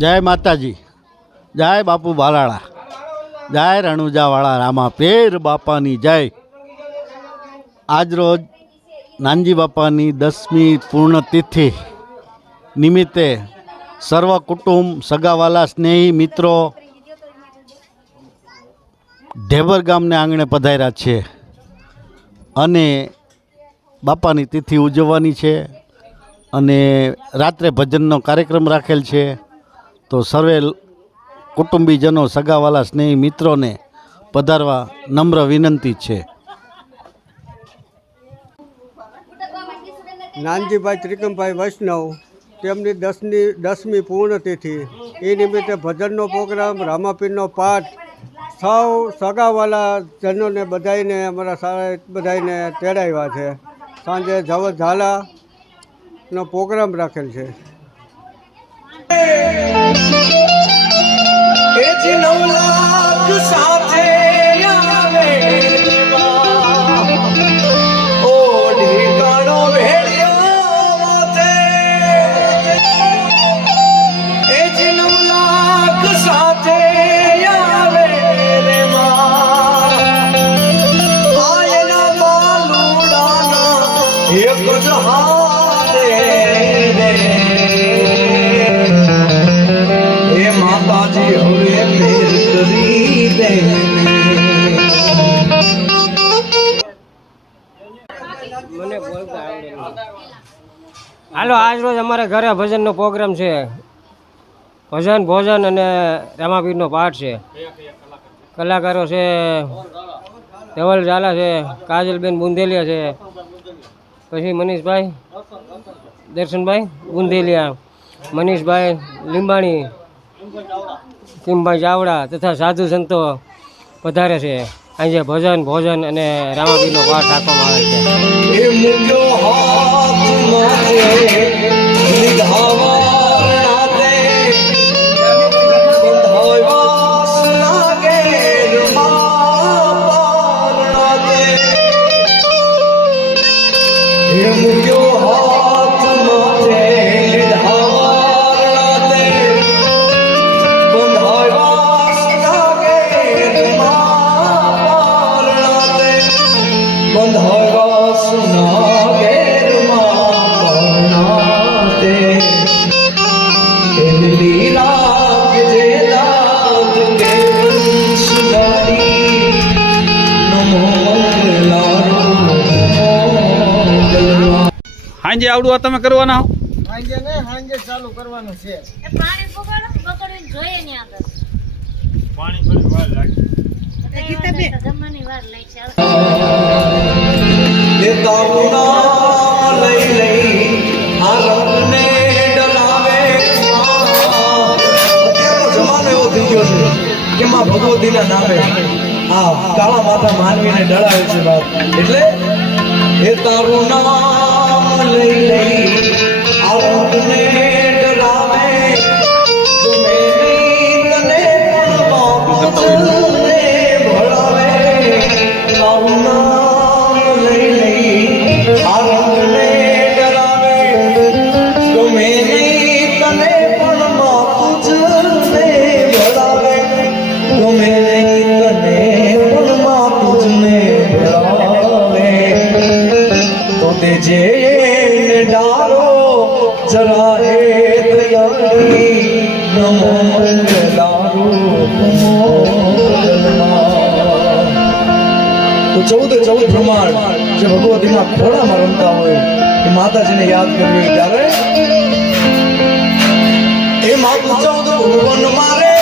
જય માતાજી, જય બાપુ બાલાળા, જય રણુજાવાળા રામા પેર બાપાની જય। આજ રોજ નાનજી બાપાની 10મી પૂર્ણતિથિ નિમિત્તે સર્વ કુટુંબ, સગાવાલા, સ્નેહી મિત્રો ઢેબર ગામને આંગણે પધાર્યા છે અને બાપાની તિથિ ઉજવવાની છે અને રાત્રે ભજનનો કાર્યક્રમ રાખેલ છે। તો સર્વે કુટુંબીજનો, સગાવાલા, સ્નેહી મિત્રોને પધારવા નમ્ર વિનંતી છે। નાનજીભાઈ ત્રિકમભાઈ વૈષ્ણવ તેમની 10મી પૂર્ણતિથિ એ નિમિત્તે ભજનનો પ્રોગ્રામ, રામાપીરનો પાઠ સૌ સગાવાલા જનોને બધાઈને, અમારા સારા બધાઈને તેડાવ્યા છે। સાંજે ઝાલાનો પ્રોગ્રામ રાખેલ છે। હાલો, આજ રોજ અમારે ઘરે ભજનનો પ્રોગ્રામ છે। ભજન, ભોજન અને રામાપીરનો પાઠ છે। કલાકારો છે ધવલ ઝાલા છે, કાજલબેન બુંદેલિયા છે, પછી મનીષભાઈ, દર્શનભાઈ બુંદેલિયા, મનીષભાઈ લીંબાણી, કિમભાઈ ચાવડા તથા સાધુ સંતો પધારે છે। આજે ભજન, ભોજન અને રામાપીરનો પાઠ રાખવામાં આવે છે। હાંજે આવડું આ તમે કરવાના હો? હાંજે ને હાંજે ચાલુ કરવાનું છે। પાણી બગડવું જોઈએ ને આગળ પાણી થોડી વાર લાગે, જમવાની વાર લઈ છે। એ તારુણા લઈ લઈ આ રંગને ડરાવે। અત્યારનો જમાનો એવો થઈ ગયો છે કે માં ભગવતીના નામે આ કાળા માથા માનવીને ડરાવે છે બાપ। એટલે એ તારું નામ લઈ લઈ આ રંગને ડરાવે। તને ભળાવે તારું નામ લઈ લઈ આ રંગને ડરાવે। ગમે નહીં તને પણ માં તુજને ભળાવે। ગમે નહીં તને પણ માં તુજને ભળાવે। તો તે જે ડારો જરા હે દયાળી નમો મંગલારો તો 14 પ્રમાણ જે ભગવતીના ખોળામાં રમતા હોય એ માતાજીને યાદ કરવી ત્યારે એ માતું 14 ભુવન મારે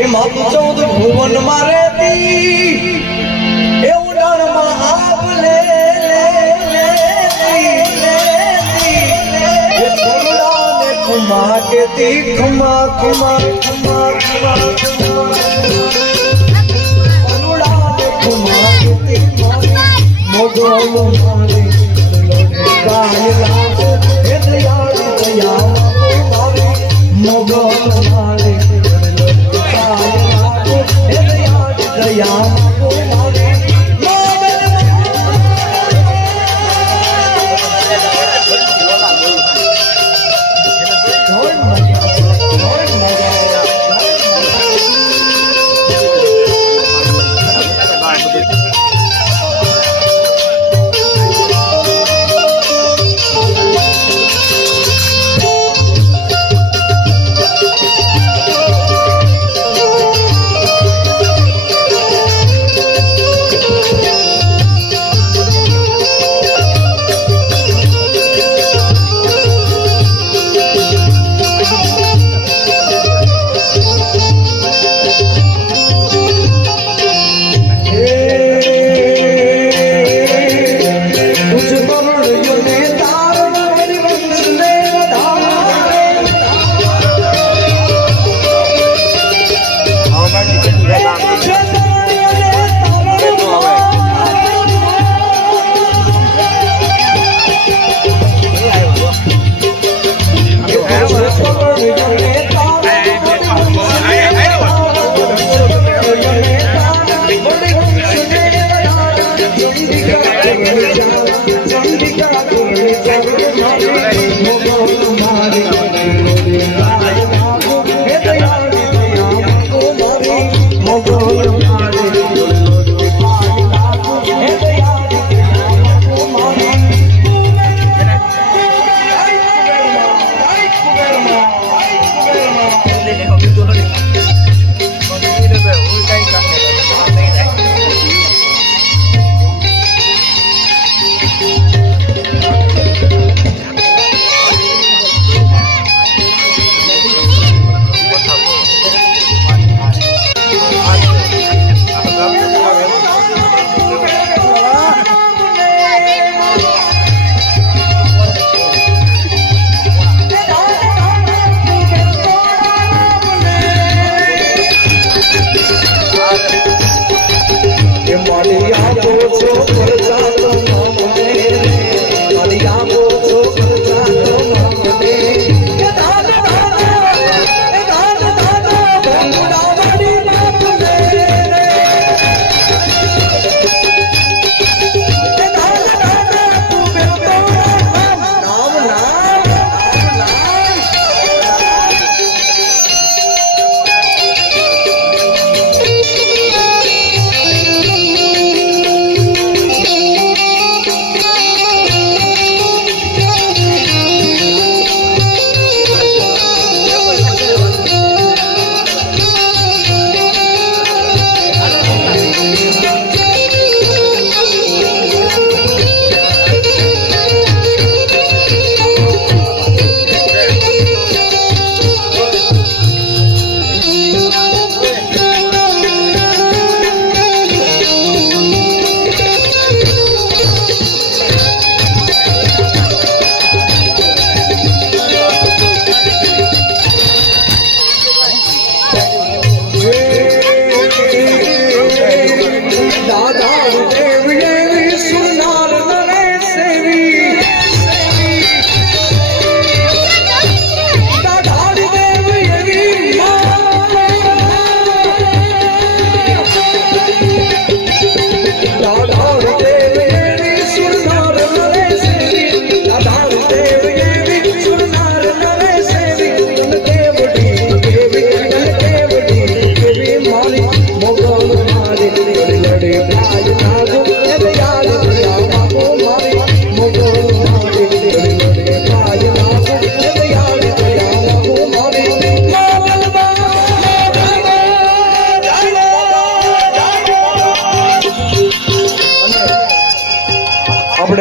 એ માતું 14 ભુવન મારે એ ઉડાણમાં આપ લે ખુમા કે તી ખુમા ખુમા ખુમા ખુમા ખુમા કે તી મોગો મારે ગાયલા એ દયા દયા મોગો મારે ગાયલા એ દયા દયા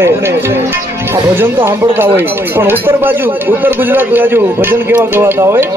આપણે આ ભજન તો સાંભળતા હોય, પણ ઉત્તર બાજુ ઉત્તર ગુજરાત બાજુ ભજન કેવા ગવાતા હોય.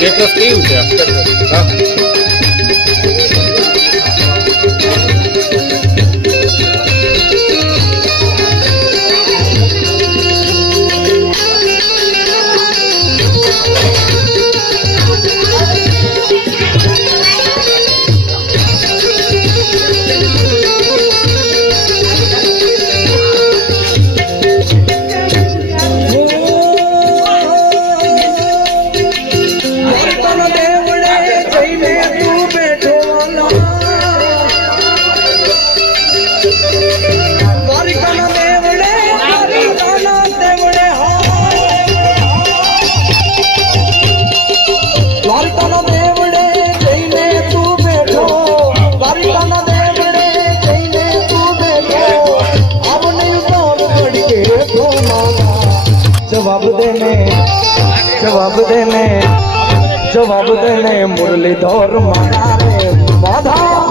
કેટરસ કેવું છે? જવાબ દેને મુરલીધર મારા રે માધા.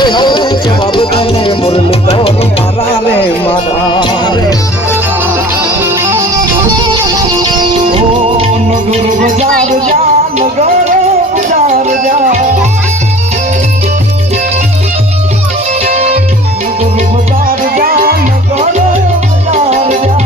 એ હો જવાબ દેને મુરલીધર મારા રે માધા રે. ઓ નગર બજાર જા, નગર બજાર જા, નગર બજાર જા, નગર બજાર જા.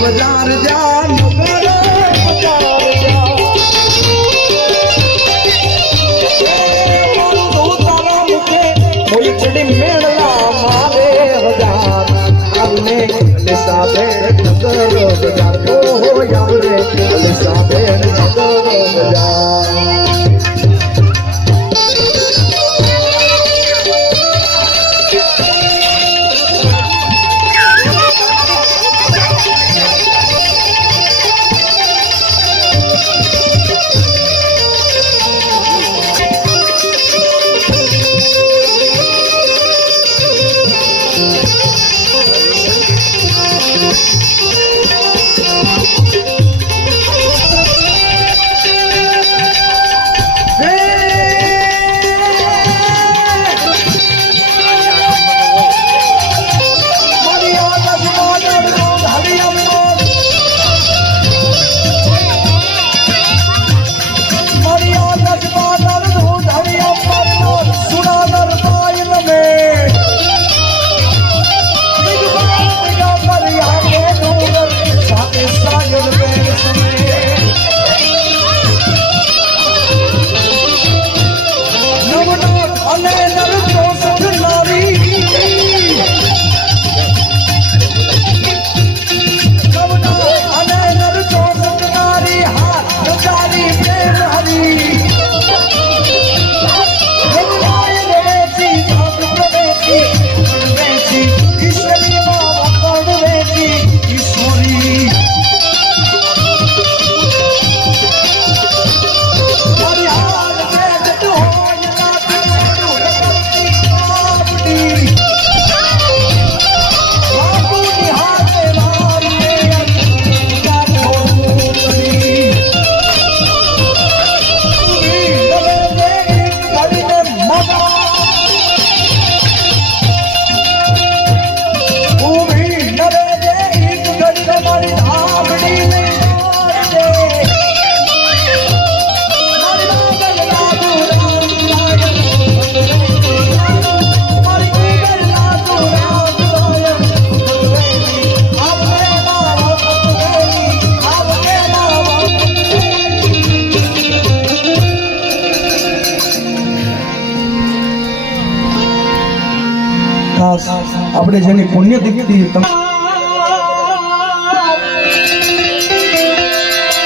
બજાર જા, નગર બજાર જા, તારા મુખે મોલચડી મેળલા મારે હજાર આવને સાબે નગર બજાર. ઓ યાવરે સાબે નગર બજાર. ખાસ આપણે જેની પુણ્યતિથિ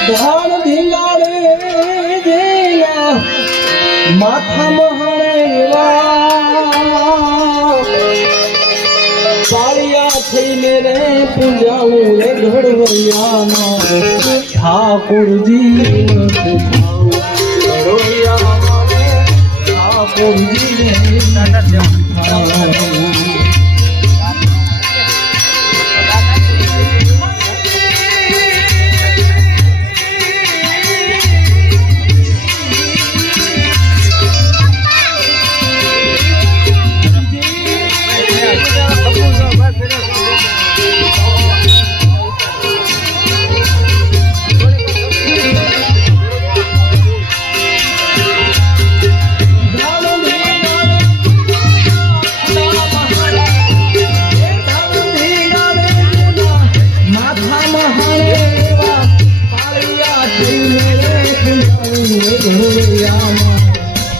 ધાણ ધીંગાડે જેના માથા મહાણેવા પાળિયા થઈને રે પૂજાવું રે ઘડવૈયાનો ઠાકોરજી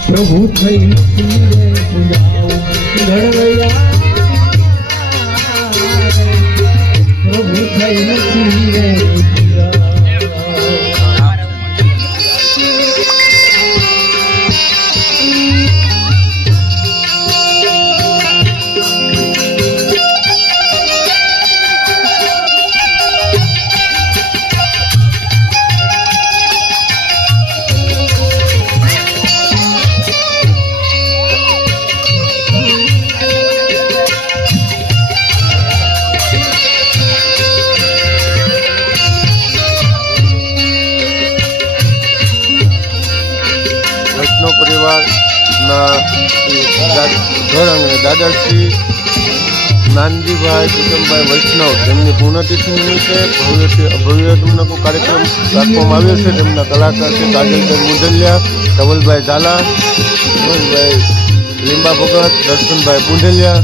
પ્રભુ થઈ નથી રે પૂજાઓ ઘડવૈયા પ્રભુ થઈ નથી રે વૈષ્ણવ પરિવારના ઘર આંગણે દાદાશ્રી નાનજીભાઈ ચિકમભાઈ વૈષ્ણવ તેમની પૂર્ણતિથિ નિમિત્તે ભવ્યથી અભવ્ય ડુમનકો કાર્યક્રમ રાખવામાં આવ્યો છે. તેમના કલાકાર છે કાજલબેન મુંઢલિયા, ધવલભાઈ ઝાલા, સુમનભાઈ લીંબા ભગત, દર્શનભાઈ બુંઢલિયા,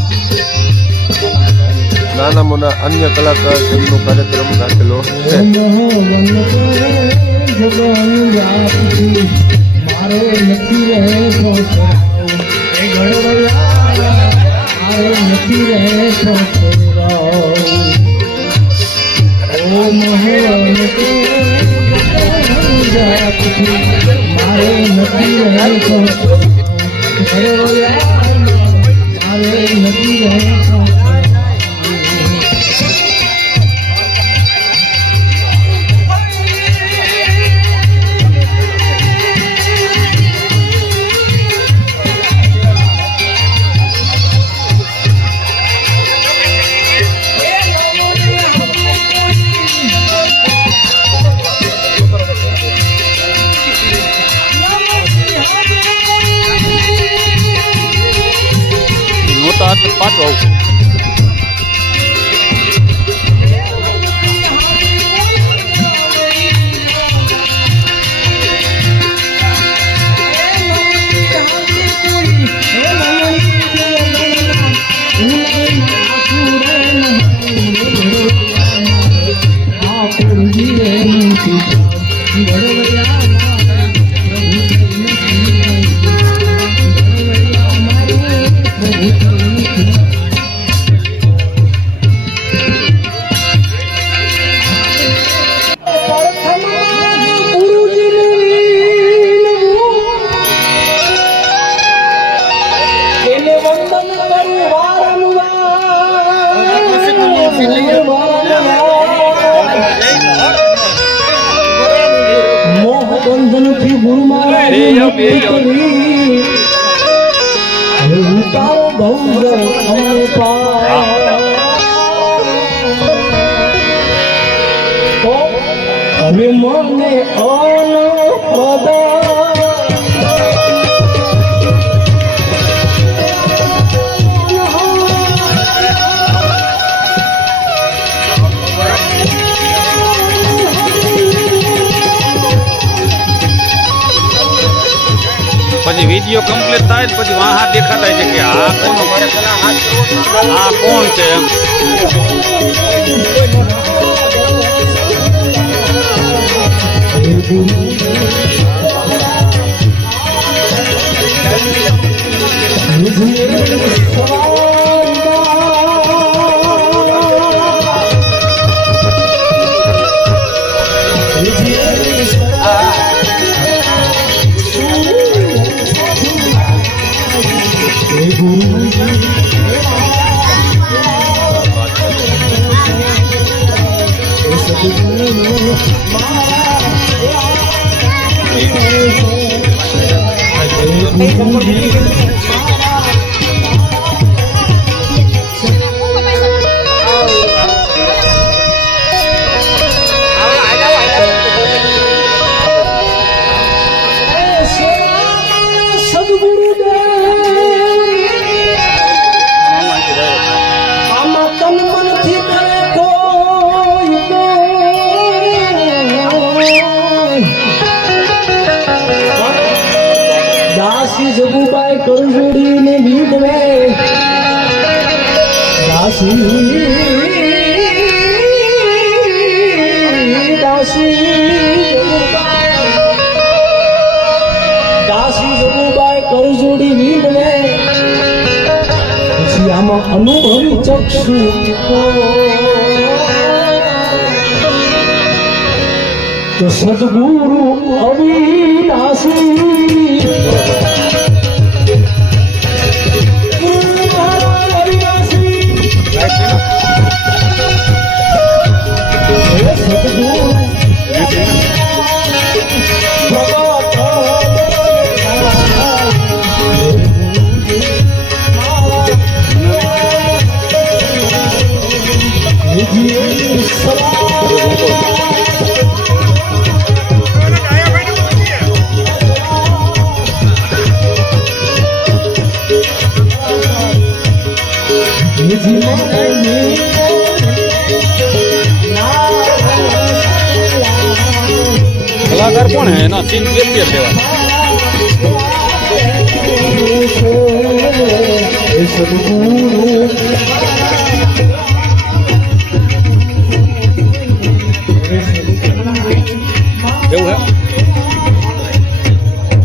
નાના મોટા અન્ય કલાકાર તેમનો કાર્યક્રમ રાખેલો છે. મારે નથી રહે મારે નથી રહે મારે નથી રહે પાછો બંધનથી ગુરુ હવે મને પછી વિડીયો કમ્પ્લીટ થાય પછી વાહ દેખાતા છે કે આ કોણ છે એમ. દાસી જગુબાઈ કરજોડીને નીકળે દાસી જગુબાઈ કરજોડી નીકળે પછી આમાં અનુભવી ચક્ષુ તો સદગુરુ અવિનાશી કલાકાર કોણ હે એના સીન કેવી લેવા સદગુરુ